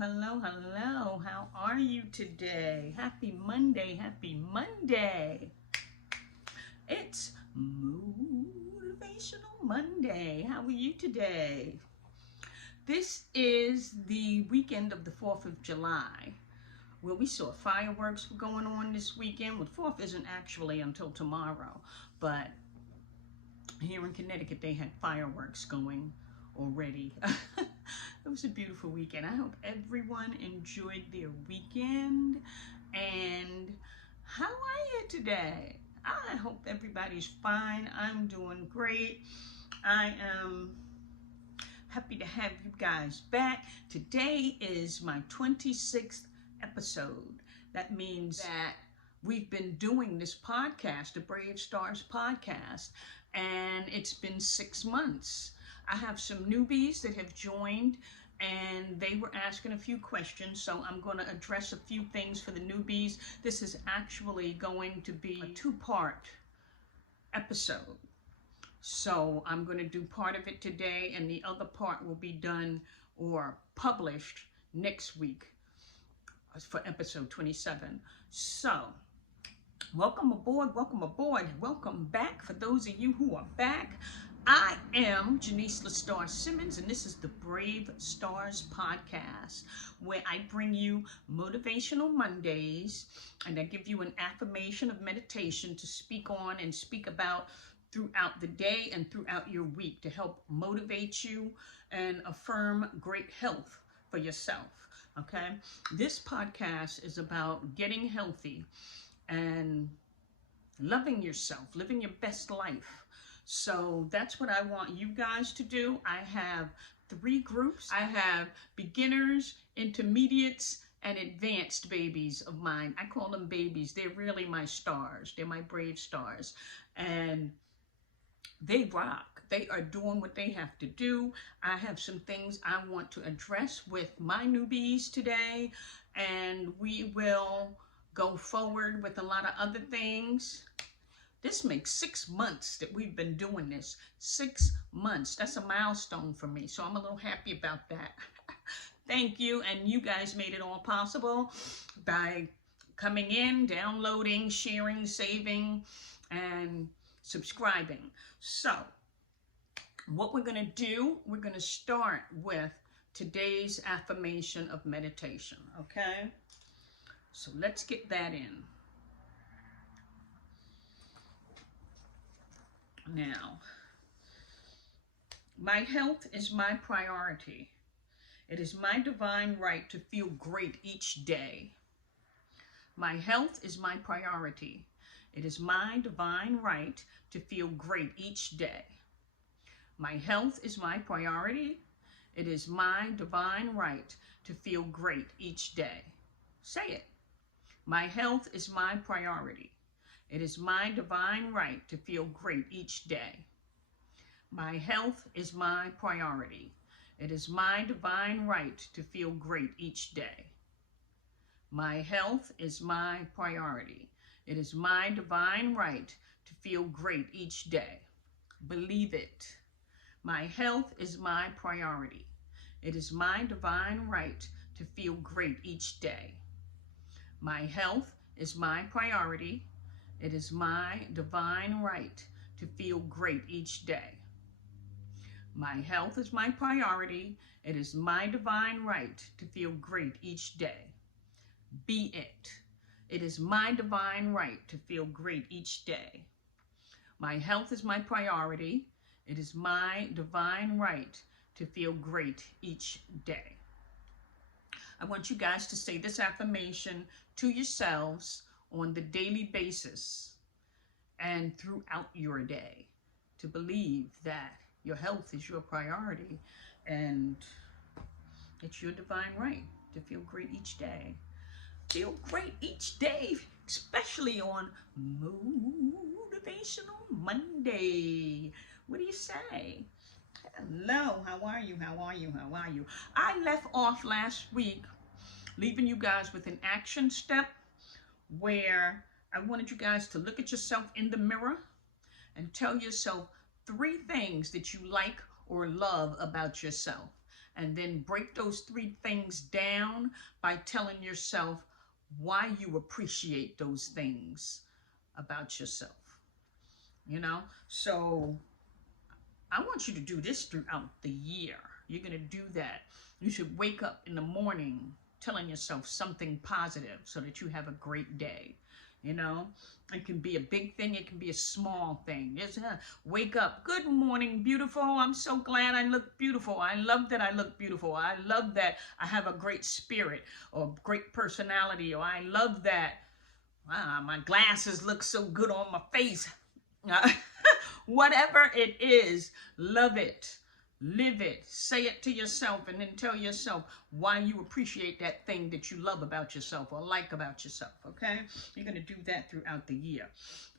hello. How are you today? Happy Monday, happy Monday. It's Motivational Monday. How are you today? This is the weekend of the 4th of July, where we saw fireworks going on this weekend. Well, the 4th isn't actually until tomorrow, but here in Connecticut, they had fireworks going already. It was a beautiful weekend. I hope everyone enjoyed their weekend. And how are you today? I hope everybody's fine. I'm doing great. I am happy to have you guys back. Today is my 26th episode. That means that we've been doing this podcast, the Brave Stars podcast, and it's been 6 months. I have some newbies that have joined, and they were asking a few questions, so I'm going to address a few things for the newbies. This is actually going to be a 2-part episode. So I'm going to do part of it today, and the other part will be done or published next week for episode 27. So welcome aboard, welcome back. For those of you who are back, I am Janice LaStar Simmons, and this is the Brave Stars podcast, where I bring you Motivational Mondays, and I give you an affirmation of meditation to speak on and speak about throughout the day and throughout your week to help motivate you and affirm great health for yourself. Okay, this podcast is about getting healthy and loving yourself, living your best life. So that's what I want you guys to do. I have 3 groups. I have beginners, intermediates, and advanced babies of mine. I call them babies. They're really my stars. They're my brave stars. And they rock. They are doing what they have to do. I have some things I want to address with my newbies today, and we will go forward with a lot of other things. This makes 6 months that we've been doing this. 6 months. That's a milestone for me, so I'm a little happy about that. Thank you, and you guys made it all possible by coming in, downloading, sharing, saving, and subscribing. So what we're going to do, we're going to start with today's affirmation of meditation, okay? So let's get that in. Now, my health is my priority. It is my divine right to feel great each day. My health is my priority. It is my divine right to feel great each day. My health is my priority. It is my divine right to feel great each day. Say it. My health is my priority. It is my divine right to feel great each day. My health is my priority. It is my divine right to feel great each day. My health is my priority. It is my divine right to feel great each day. Believe it. My health is my priority. It is my divine right to feel great each day. My health is my priority. It is my divine right to feel great each day. My health is my priority. It is my divine right to feel great each day. Be it. It is my divine right to feel great each day. My health is my priority. It is my divine right to feel great each day. I want you guys to say this affirmation to yourselves on the daily basis and throughout your day, to believe that your health is your priority and it's your divine right to feel great each day. Feel great each day, especially on Motivational Monday. What do you say? Hello, how are you? I left off last week leaving you guys with an action step where I wanted you guys to look at yourself in the mirror and tell yourself 3 things that you like or love about yourself. and then break those 3 things down by telling yourself why you appreciate those things about yourself. You know, so I want you to do this throughout the year. You're going to do that. You should wake up in the morning telling yourself something positive so that you have a great day. You know, it can be a big thing. It can be a small thing. Just wake up. Good morning, beautiful. I'm so glad I look beautiful. I love that I look beautiful. I love that I have a great spirit or great personality. Or I love that my glasses look so good on my face. Whatever it is, love it, live it, say it to yourself, and then tell yourself why you appreciate that thing that you love about yourself or like about yourself, okay? You're going to do that throughout the year.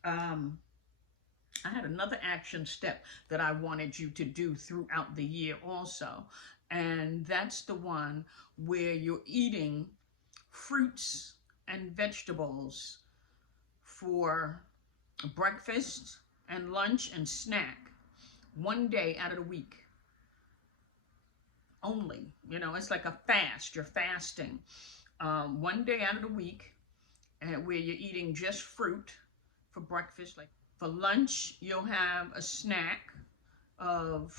I had another action step that I wanted you to do throughout the year also, and that's the one where you're eating fruits and vegetables for breakfast and lunch and snack 1 day out of the week only. You know, it's like a fast. You're fasting 1 day out of the week where you're eating just fruit for breakfast. Like for lunch, you'll have a snack of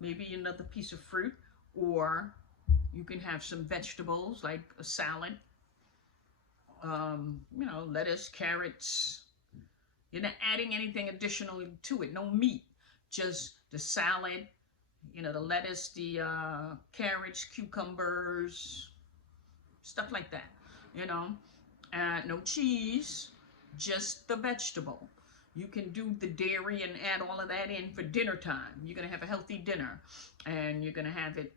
maybe another piece of fruit, or you can have some vegetables like a salad. You know, lettuce, carrots. You're not adding anything additionally to it. No meat, just the salad, you know, the lettuce, the carrots, cucumbers, stuff like that, you know. No cheese, just the vegetable. You can do the dairy and add all of that in for dinner time. You're going to have a healthy dinner, and you're going to have it,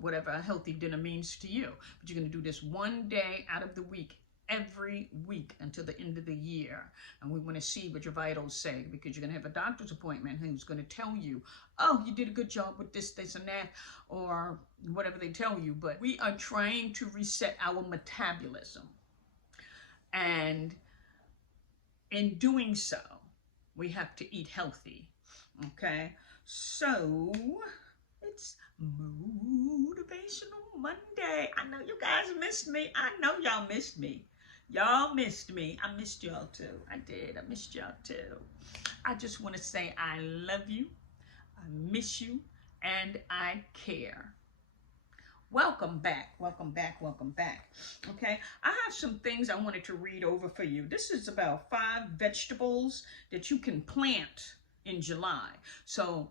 whatever a healthy dinner means to you. But you're going to do this 1 day out of the week, every week until the end of the year. And we want to see what your vitals say, because you're going to have a doctor's appointment who's going to tell you, oh, you did a good job with this, this, and that, or whatever they tell you. But we are trying to reset our metabolism. And in doing so, we have to eat healthy. Okay? So it's Motivational Monday. I know you guys missed me. I know y'all missed me. Y'all missed me. I missed y'all too. I did. I missed y'all too. I just want to say I love you, I miss you, and I care. Welcome back. Welcome back. Welcome back. Okay, I have some things I wanted to read over for you. This is about 5 vegetables that you can plant in July. So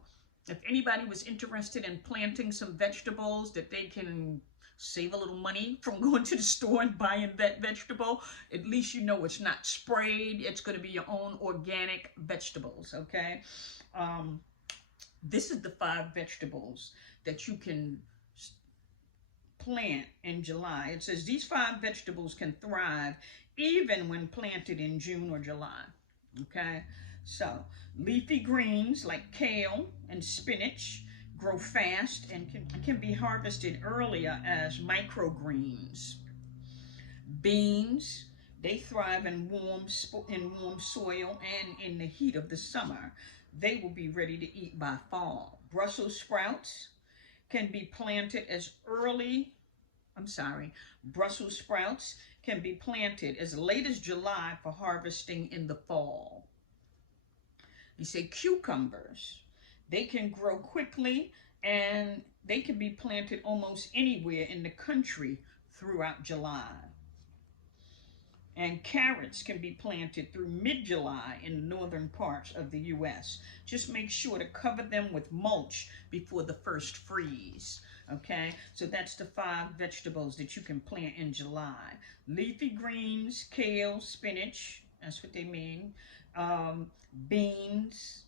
if anybody was interested in planting some vegetables that they can save a little money from going to the store and buying that vegetable, at least you know it's not sprayed. It's going to be your own organic vegetables, okay? This is the 5 vegetables that you can plant in July. It says these 5 vegetables can thrive even when planted in June or July, okay? So leafy greens like kale and spinach grow fast and can be harvested earlier as microgreens. Beans, they thrive in warm soil and in the heat of the summer. They will be ready to eat by fall. Brussels sprouts can be planted as Brussels sprouts can be planted as late as July for harvesting in the fall. You say cucumbers, they can grow quickly and they can be planted almost anywhere in the country throughout July. And carrots can be planted through mid-July in the northern parts of the U.S. Just make sure to cover them with mulch before the first freeze, okay? So that's the 5 vegetables that you can plant in July. Leafy greens, kale, spinach, that's what they mean. Beans,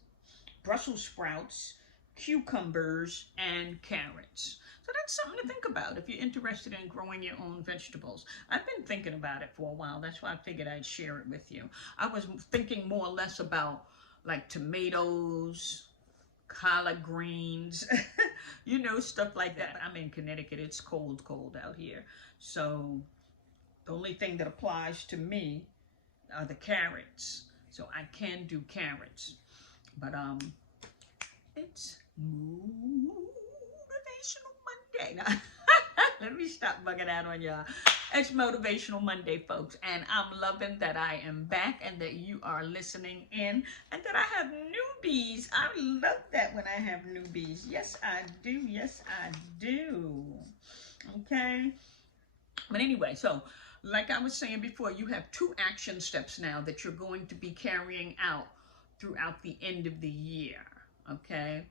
Brussels sprouts, cucumbers, and carrots. So that's something to think about if you're interested in growing your own vegetables. I've been thinking about it for a while. That's why I figured I'd share it with you. I was thinking more or less about like tomatoes, collard greens, you know, stuff like that. I'm in Connecticut. It's cold out here. So the only thing that applies to me are the carrots. So I can do carrots. But it's Motivational Monday. Now, let me stop bugging out on y'all. It's Motivational Monday, folks, and I'm loving that I am back and that you are listening in and that I have newbies. I love that when I have newbies. Yes, I do. Yes, I do. Okay. But anyway, so like I was saying before, you have 2 action steps now that you're going to be carrying out throughout the end of the year. Okay.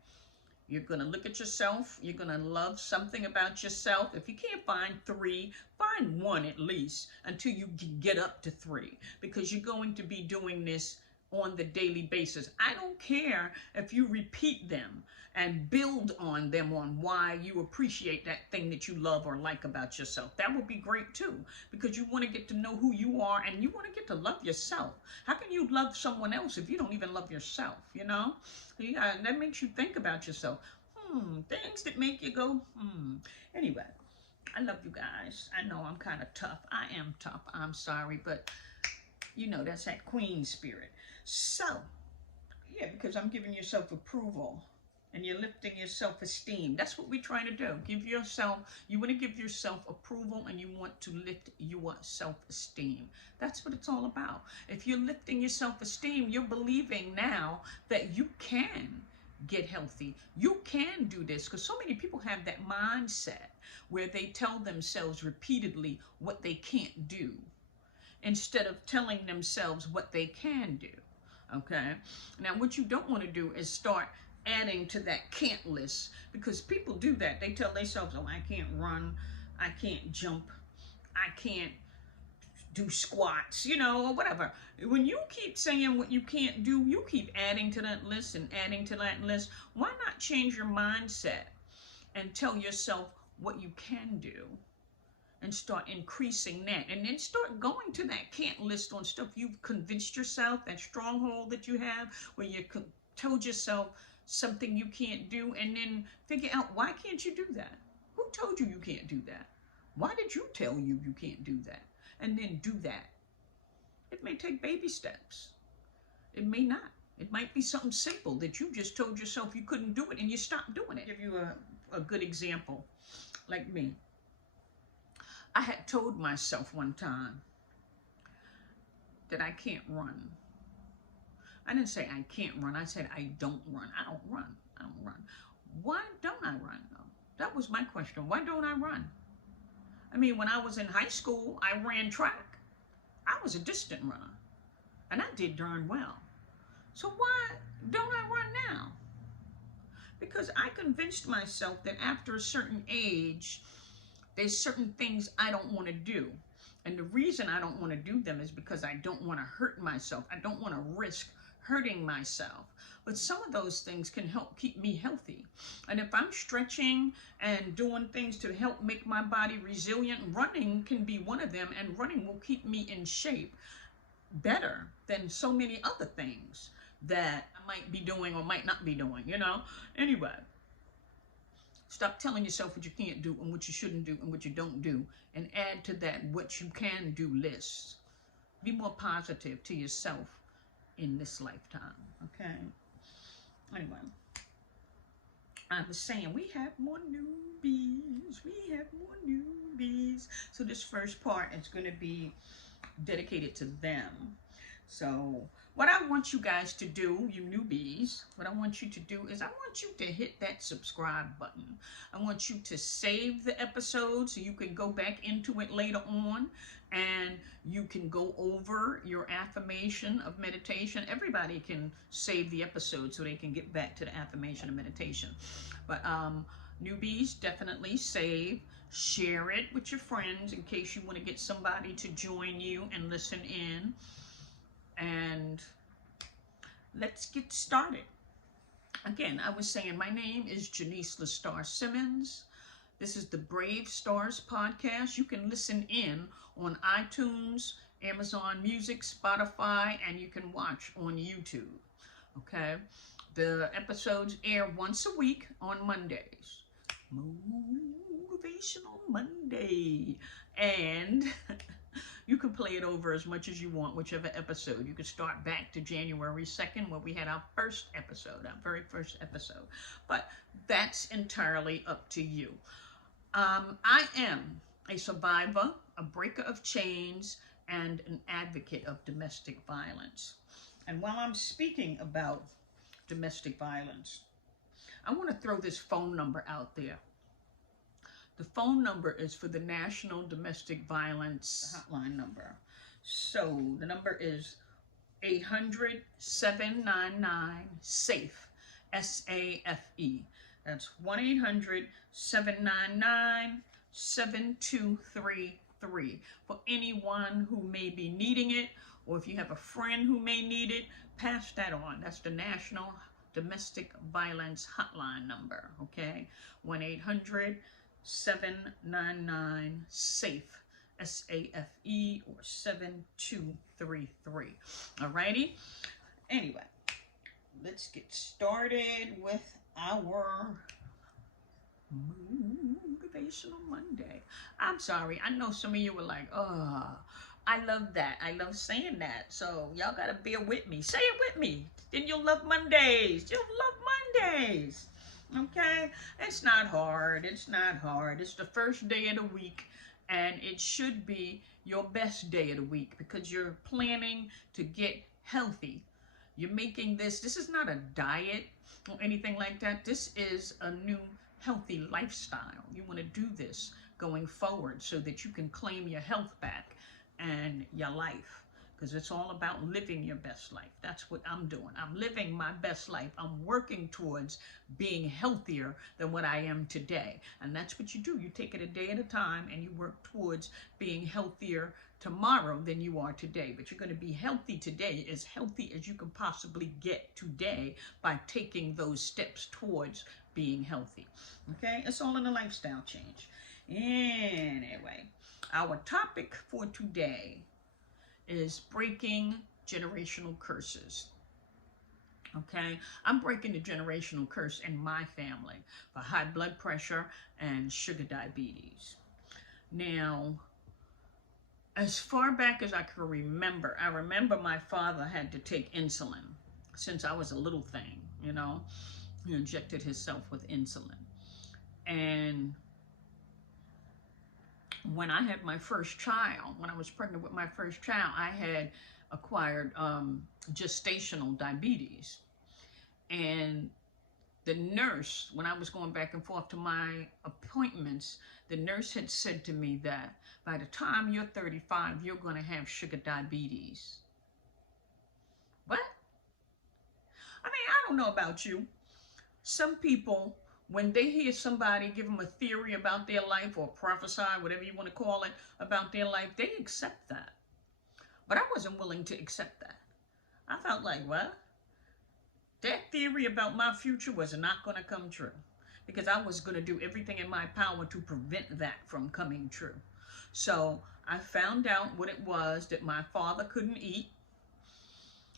You're going to look at yourself. You're going to love something about yourself. If you can't find 3, find 1 at least until you get up to 3, because you're going to be doing this on the daily basis. I don't care if you repeat them and build on them on why you appreciate that thing that you love or like about yourself. That would be great too, because you want to get to know who you are and you want to get to love yourself. How can you love someone else if you don't even love yourself, you know? Yeah, that makes you think about yourself. Things that make you go, Anyway, I love you guys. I know I'm kind of tough. I am tough. I'm sorry, but you know, that's that queen spirit. So, yeah, because I'm giving yourself approval and you're lifting your self-esteem. That's what we're trying to do. You want to give yourself approval and you want to lift your self-esteem. That's what it's all about. If you're lifting your self-esteem, you're believing now that you can get healthy. You can do this, because so many people have that mindset where they tell themselves repeatedly what they can't do instead of telling themselves what they can do. Okay? Now, what you don't want to do is start adding to that can't list, because people do that. They tell themselves, oh, I can't run, I can't jump, I can't do squats, you know, or whatever. When you keep saying what you can't do, you keep adding to that list and adding to that list. Why not change your mindset and tell yourself what you can do and start increasing that, and then start going to that can't list on stuff you've convinced yourself, that stronghold that you have where you told yourself something you can't do, and then figure out, why can't you do that? Who told you you can't do that? Why did you tell you you can't do that? And then do that. It may take baby steps. It may not. It might be something simple that you just told yourself you couldn't do it and you stopped doing it. I'll give you a good example. Like me. I had told myself one time that I can't run. I didn't say I can't run. I said I don't run. I don't run. I don't run. Why don't I run, though? That was my question. Why don't I run? I mean, when I was in high school, I ran track. I was a distant runner, and I did darn well. So why don't I run now? Because I convinced myself that after a certain age, there's certain things I don't want to do. And the reason I don't want to do them is because I don't want to hurt myself. I don't want to risk hurting myself. But some of those things can help keep me healthy. And if I'm stretching and doing things to help make my body resilient, running can be one of them. And running will keep me in shape better than so many other things that I might be doing or might not be doing, you know? Anyway. Stop telling yourself what you can't do and what you shouldn't do and what you don't do, and add to that what you can do list. Be more positive to yourself in this lifetime, okay? Anyway, I was saying we have more newbies. We have more newbies. So this first part is going to be dedicated to them. So what I want you guys to do, you newbies, what I want you to do is I want you to hit that subscribe button. I want you to save the episode so you can go back into it later on and you can go over your affirmation of meditation. Everybody can save the episode so they can get back to the affirmation of meditation. But newbies, definitely save. Share it with your friends in case you want to get somebody to join you and listen in. And let's get started. Again, I was saying my name is Janice LaStar Simmons. This is the Brave Stars podcast. You can listen in on iTunes, Amazon Music, Spotify, and you can watch on YouTube. Okay? The episodes air once a week on Mondays. Motivational Monday. And you can play it over as much as you want, whichever episode. You could start back to January 2nd where we had our first episode, our very first episode. But that's entirely up to you. I am a survivor, a breaker of chains, and an advocate of domestic violence. And while I'm speaking about domestic violence, I want to throw this phone number out there. The phone number is for the National Domestic Violence Hotline number. So the number is 800-799-SAFE, S-A-F-E. That's 1-800-799-7233. For anyone who may be needing it, or if you have a friend who may need it, pass that on. That's the National Domestic Violence Hotline number, okay? 1-800-799-SAFE, S-A-F-E, or 7233. Alrighty? Anyway, let's get started with our Motivational Monday. I'm sorry, I know some of you were like, oh, I love that. I love saying that. So y'all gotta bear with me. Say it with me. Then you'll love Mondays. You'll love Mondays. Okay? It's not hard. It's not hard. It's the first day of the week, and it should be your best day of the week because you're planning to get healthy. You're making this is not a diet or anything like that. This is a new healthy lifestyle. You want to do this going forward so that you can claim your health back and your life, because it's all about living your best life. That's what I'm doing. I'm living my best life. I'm working towards being healthier than what I am today. And that's what you do. You take it a day at a time and you work towards being healthier tomorrow than you are today. But you're going to be healthy today, as healthy as you can possibly get today, by taking those steps towards being healthy. Okay? It's all in a lifestyle change. Anyway, our topic for today is breaking generational curses. Okay? I'm breaking the generational curse in my family for high blood pressure and sugar diabetes. Now, as far back as I can remember, I remember my father had to take insulin since I was a little thing, you know. He injected himself with insulin. And when I had my first child, when I was pregnant with my first child, I had acquired gestational diabetes. And the nurse, when I was going back and forth to my appointments, the nurse had said to me that by the time you're 35, you're going to have sugar diabetes. What? I mean, I don't know about you. Some people, when they hear somebody give them a theory about their life or prophesy, whatever you want to call it, about their life, they accept that. But I wasn't willing to accept that. I felt like, what? That theory about my future was not going to come true, because I was going to do everything in my power to prevent that from coming true. So I found out what it was that my father couldn't eat,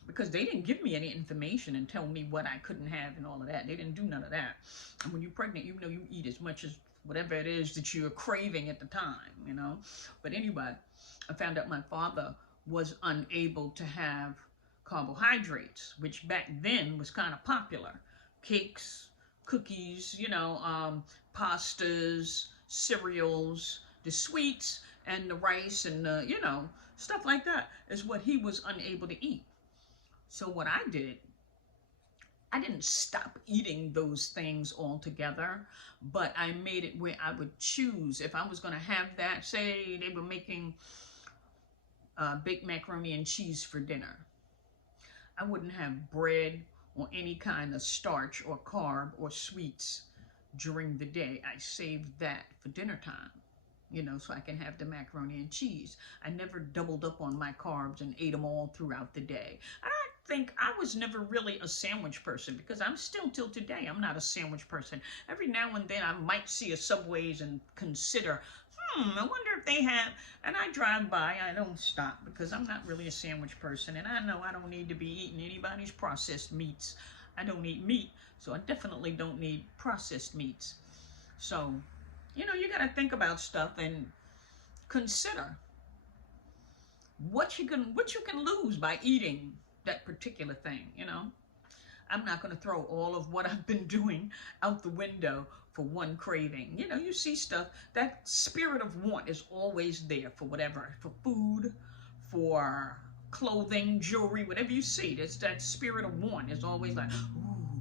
because they didn't give me any information and tell me what I couldn't have and all of that. They didn't do none of that. And when you're pregnant, you know, you eat as much as whatever it is that you're craving at the time, you know. But anyway, I found out my father was unable to have carbohydrates, which back then was kind of popular. Cakes, cookies, you know, pastas, cereals, the sweets, and the rice, and the, you know, stuff like that is what he was unable to eat. So what I did, I didn't stop eating those things altogether, but I made it where I would choose if I was going to have that. Say they were making baked macaroni and cheese for dinner. I wouldn't have bread or any kind of starch or carb or sweets during the day. I saved that for dinner time, you know, so I can have the macaroni and cheese. I never doubled up on my carbs and ate them all throughout the day. And I think I was never really a sandwich person, because I'm still, till today, I'm not a sandwich person. Every now and then I might see a Subway's and consider, I wonder if they have, and I drive by. I don't stop, because I'm not really a sandwich person, and I know I don't need to be eating anybody's processed meats. I don't eat meat, so I definitely don't need processed meats. So, you know, you got to think about stuff and consider what you can lose by eating that particular thing, you know. I'm not going to throw all of what I've been doing out the window for one craving. You know, you see stuff, that spirit of want is always there for whatever, for food, for clothing, jewelry, whatever you see. There's that spirit of want is always like, ooh,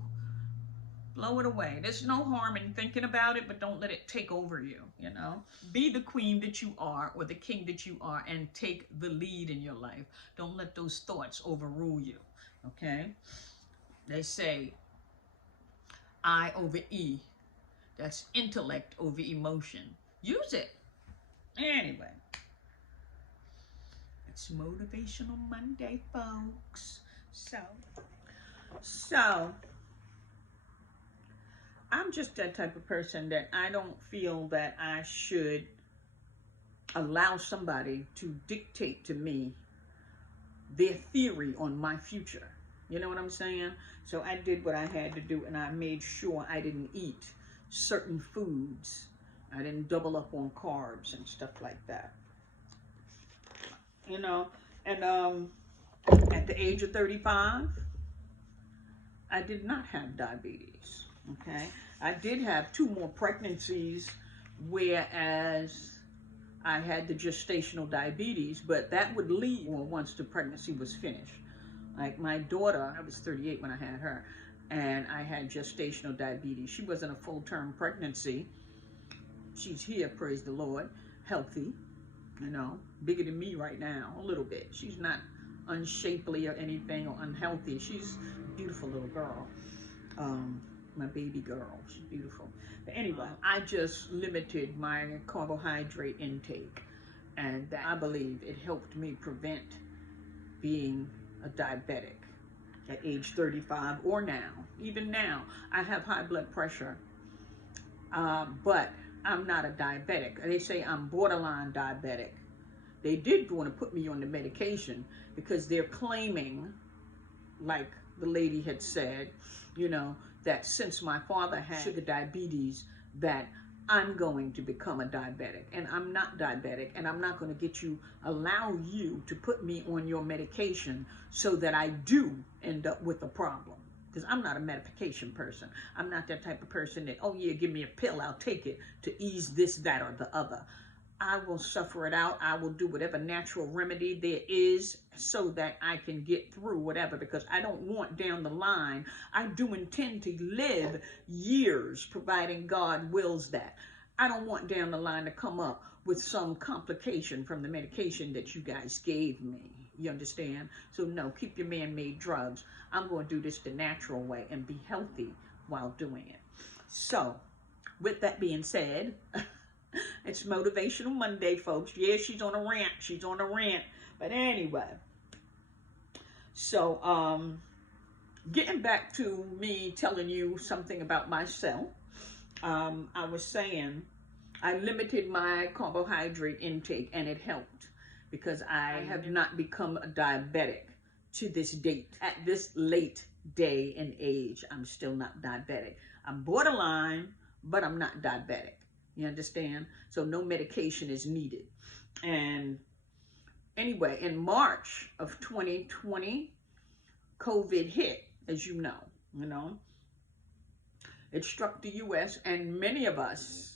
blow it away. There's no harm in thinking about it, but don't let it take over you, you know. Be the queen that you are or the king that you are and take the lead in your life. Don't let those thoughts overrule you, okay? They say I over E. That's intellect over emotion. Use it. Anyway, it's Motivational Monday, folks. So I'm just that type of person that I don't feel that I should allow somebody to dictate to me their theory on my future. You know what I'm saying? So I did what I had to do, and I made sure I didn't eat certain foods. I didn't double up on carbs and stuff like that. You know, and at the age of 35, I did not have diabetes, okay? I did have 2 more pregnancies, whereas I had the gestational diabetes, but that would leave once the pregnancy was finished. Like my daughter, I was 38 when I had her, and I had gestational diabetes. She wasn't a full-term pregnancy. She's here, praise the Lord, healthy, you know, bigger than me right now, a little bit. She's not unshapely or anything or unhealthy. She's a beautiful little girl, my baby girl. She's beautiful. But anyway, I just limited my carbohydrate intake, and I believe it helped me prevent being a diabetic at age 35 or now. Even now, I have high blood pressure, but I'm not a diabetic. They say I'm borderline diabetic. They did want to put me on the medication because they're claiming, like the lady had said, you know, that since my father had sugar diabetes, that I'm going to become a diabetic, and I'm not diabetic, and I'm not going to allow you to put me on your medication so that I do end up with a problem, because I'm not a medication person. I'm not that type of person that, oh yeah, give me a pill, I'll take it to ease this, that, or the other. I will suffer it out. I will do whatever natural remedy there is so that I can get through whatever, because I don't want down the line. I do intend to live years, providing God wills that. I don't want down the line to come up with some complication from the medication that you guys gave me. You understand? So no, keep your man-made drugs. I'm going to do this the natural way and be healthy while doing it. So with that being said, it's Motivational Monday, folks. Yeah, she's on a rant. She's on a rant. But anyway, so getting back to me telling you something about myself, I was saying I limited my carbohydrate intake, and it helped because I have not become a diabetic to this date. At this late day and age, I'm still not diabetic. I'm borderline, but I'm not diabetic. You understand? So no medication is needed. And anyway, in March of 2020, COVID hit, as you know. It struck the U.S., and many of us,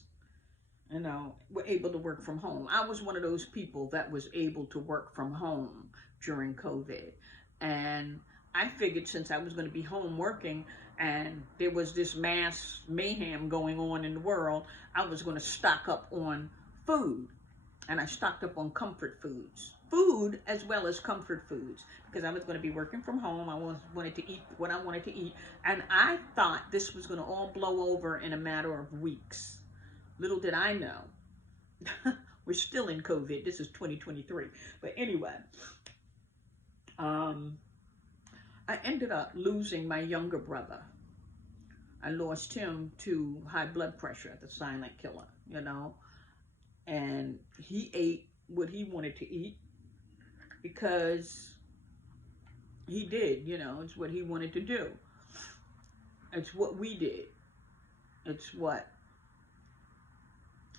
you know, were able to work from home. I was one of those people that was able to work from home during COVID. And I figured since I was going to be home working and there was this mass mayhem going on in the world, I was going to stock up on food. And I stocked up on comfort foods. Food as well as comfort foods, because I was going to be working from home. I wanted to eat what I wanted to eat. And I thought this was going to all blow over in a matter of weeks. Little did I know. We're still in COVID. This is 2023. But anyway, I ended up losing my younger brother. I lost him to high blood pressure, the silent killer, you know. And he ate what he wanted to eat because he did, you know, it's what he wanted to do. It's what we did. It's what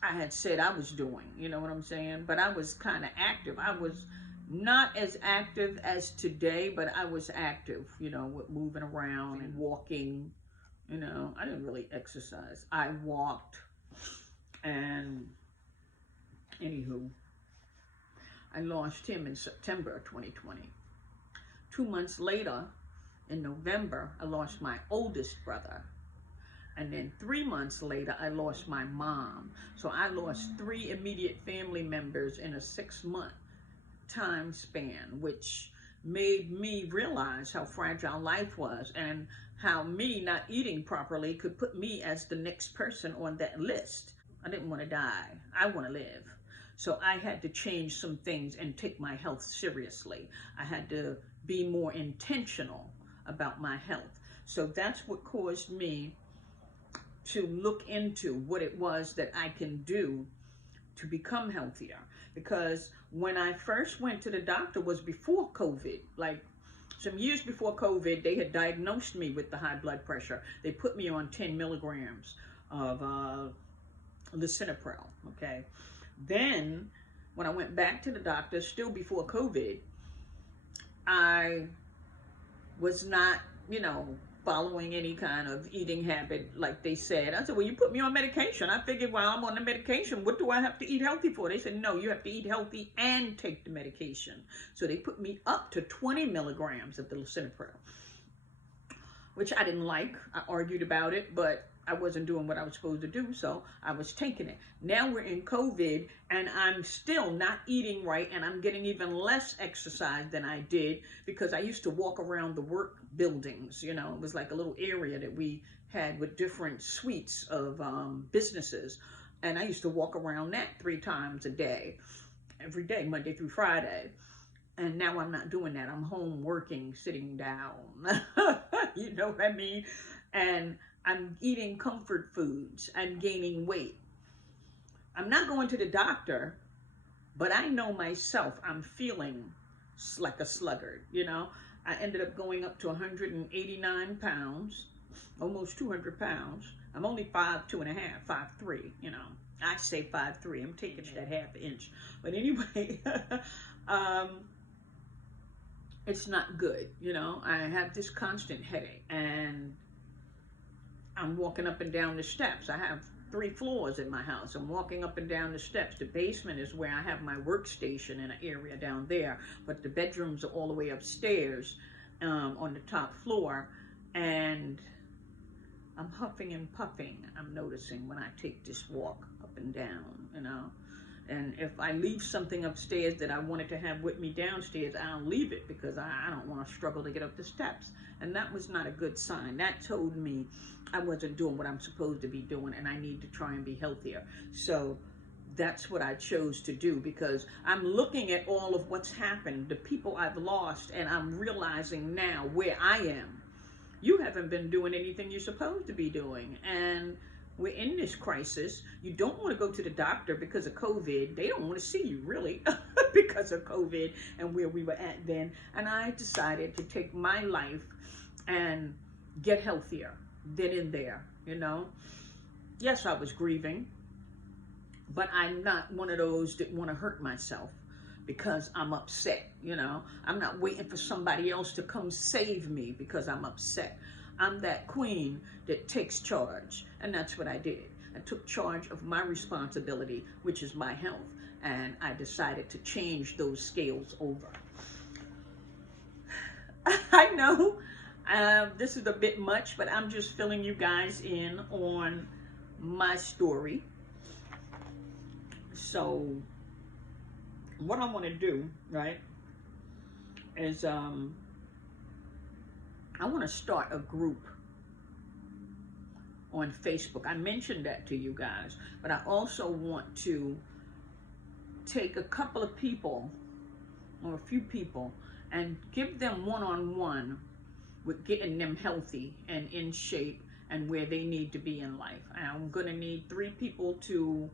I had said I was doing, you know what I'm saying? But I was kind of active. I was Not as active as today, but I was active, you know, with moving around and walking. You know, I didn't really exercise. I walked, and anywho, I lost him in September of 2020. 2 months later, in November, I lost my oldest brother. And then 3 months later, I lost my mom. So I lost 3 immediate family members in a 6-month time span, which made me realize how fragile life was and how me not eating properly could put me as the next person on that list. I didn't want to die. I want to live. So I had to change some things and take my health seriously. I had to be more intentional about my health. So that's what caused me to look into what it was that I can do to become healthier. Because when I first went to the doctor was before COVID. Like some years before COVID, they had diagnosed me with the high blood pressure. They put me on 10 milligrams of lisinopril, okay? Then when I went back to the doctor, still before COVID, I was not, you know, following any kind of eating habit like they said. I said, well, you put me on medication. I figured while I'm on the medication, what do I have to eat healthy for? They said, no, you have to eat healthy and take the medication. So they put me up to 20 milligrams of the lisinopril, which I didn't like. I argued about it, but I wasn't doing what I was supposed to do, so I was taking it. Now we're in COVID, and I'm still not eating right, and I'm getting even less exercise than I did because I used to walk around the work buildings. You know, it was like a little area that we had with different suites of businesses, and I used to walk around that 3 times a day, every day, Monday through Friday. And now I'm not doing that. I'm home working, sitting down. You know what I mean? And I'm eating comfort foods. I'm gaining weight. I'm not going to the doctor, but I know myself, I'm feeling like a sluggard, you know? I ended up going up to 189 pounds, almost 200 pounds. I'm only 5'2.5", 5'3", you know? I say 5'3", I'm taking that half inch. But anyway, it's not good, you know? I have this constant headache, and I'm walking up and down the steps. I have 3 floors in my house. I'm walking up and down the steps. The basement is where I have my workstation in an area down there, but the bedrooms are all the way upstairs on the top floor, and I'm huffing and puffing, I'm noticing, when I take this walk up and down, you know? And if I leave something upstairs that I wanted to have with me downstairs, I'll leave it because I don't want to struggle to get up the steps. And that was not a good sign. That told me I wasn't doing what I'm supposed to be doing, and I need to try and be healthier. So that's what I chose to do, because I'm looking at all of what's happened, the people I've lost, and I'm realizing now where I am. You haven't been doing anything you're supposed to be doing, and we're in this crisis. You don't want to go to the doctor because of COVID. They don't want to see you, really, because of COVID and where we were at then. And I decided to take my life and get healthier then and there, you know. Yes, I was grieving, but I'm not one of those that want to hurt myself because I'm upset, you know. I'm not waiting for somebody else to come save me because I'm upset. I'm that queen that takes charge, and that's what I did. I took charge of my responsibility, which is my health, and I decided to change those scales over. I know this is a bit much, but I'm just filling you guys in on my story. So what I want to do, right, is I want to start a group on Facebook. I mentioned that to you guys, but I also want to take a couple of people or a few people and give them one-on-one with getting them healthy and in shape and where they need to be in life. I'm going to need 3 people to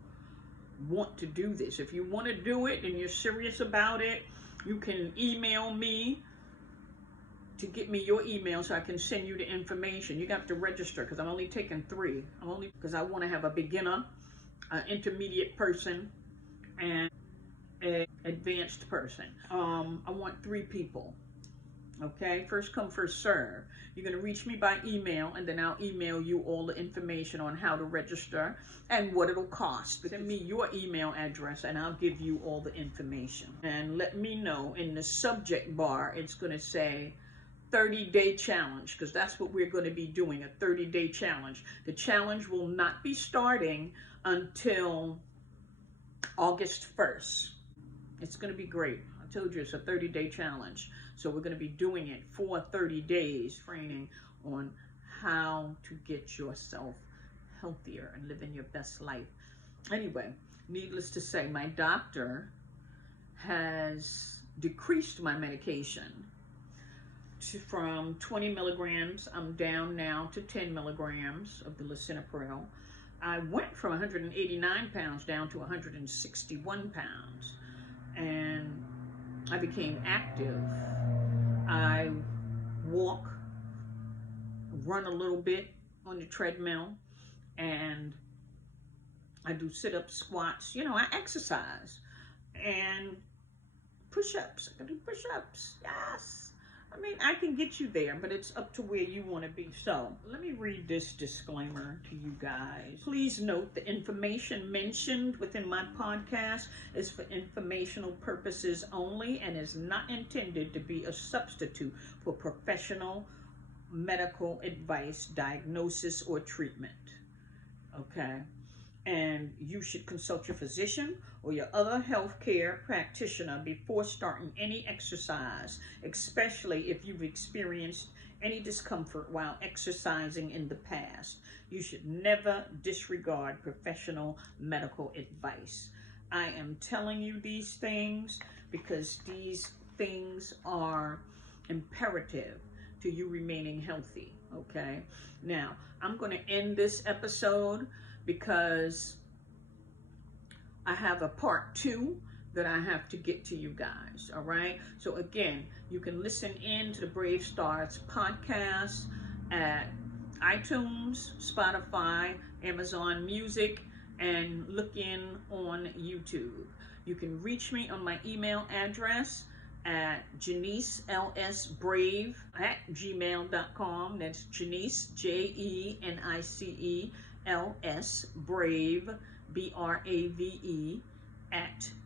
want to do this. If you want to do it and you're serious about it, you can email me to get me your email so I can send you the information. You have to register because I'm only taking 3. Because I want to have a beginner, an intermediate person, and a advanced person. I want 3 people. Okay, first come, first serve. You're going to reach me by email, and then I'll email you all the information on how to register and what it'll cost. Send me your email address, and I'll give you all the information. And let me know in the subject bar, it's going to say 30-day challenge, because that's what we're going to be doing, a 30-day challenge. The challenge will not be starting until August 1st. It's going to be great. I told you it's a 30-day challenge. So we're going to be doing it for 30 days, training on how to get yourself healthier and living your best life. Anyway, needless to say, my doctor has decreased my medication from 20 milligrams. I'm down now to 10 milligrams of the lisinopril. I went from 189 pounds down to 161 pounds. And I became active. I walk, run a little bit on the treadmill, and I do sit-ups, squats. You know, I exercise. And push-ups. I can do push-ups. Yes. I mean, I can get you there, but it's up to where you want to be. So let me read this disclaimer to you guys. Please note the information mentioned within my podcast is for informational purposes only and is not intended to be a substitute for professional medical advice, diagnosis, or treatment. Okay? And you should consult your physician or your other healthcare practitioner before starting any exercise, especially if you've experienced any discomfort while exercising in the past. You should never disregard professional medical advice. I am telling you these things because these things are imperative to you remaining healthy, okay? Now, I'm going to end this episode because I have a part 2 that I have to get to you guys, all right? So again, you can listen in to the Brave Stars podcast at iTunes, Spotify, Amazon Music, and look in on YouTube. You can reach me on my email address at JaniceLSBrave@gmail.com. That's Janice, JENICE Brave, BRAVE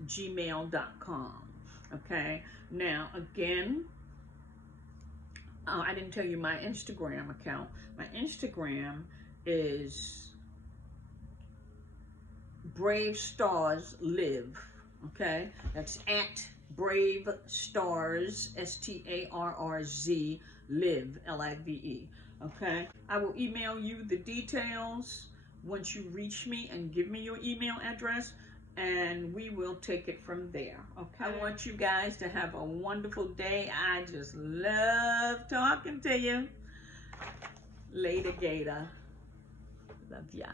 @gmail.com. Okay, now again, I didn't tell you my Instagram account. My Instagram is Brave Stars Live. Okay, that's at Brave Stars, STARRZ Live, LIVE. Okay, I will email you the details once you reach me and give me your email address, and we will take it from there. Okay, I want you guys to have a wonderful day. I just love talking to you. Later, Gator. Love ya.